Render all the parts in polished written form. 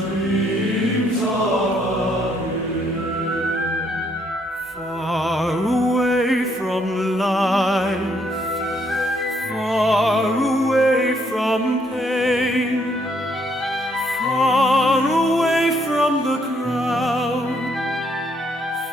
dreams are far away from life, far away from pain, far away from the crowd,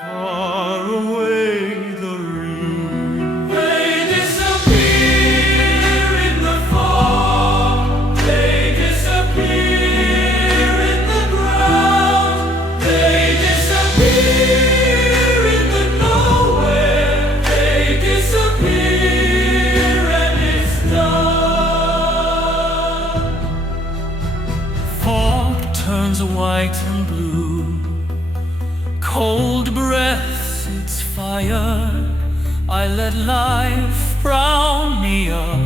far away the rain. They disappear in the fog, they disappear in the ground, they disappear in the nowhere, they disappear and it's done. Fog turns white and blue, cold breaths, it's fire. I let life brown me up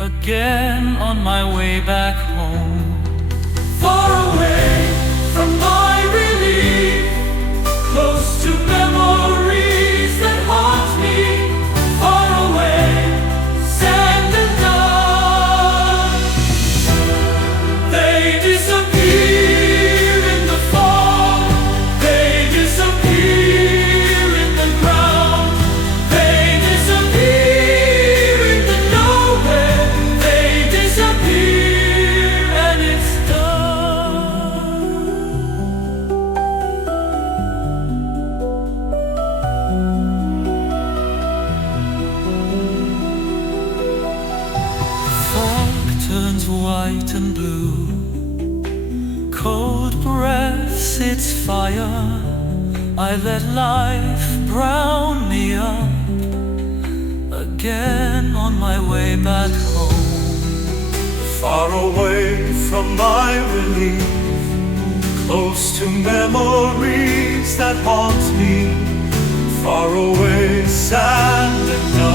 again on my way back home. Far away from my relief, close to memories that haunt me. Far away, sand and dust. They disappear in the fog, they disappear in the ground, they disappear in the nowhere, they disappear and it's done. Fog turns white and blue, cold breaths, it's fire. I let life brown me up again on my way back home. Far away from my relief, close to memories that haunt me. Far away, sand and dust.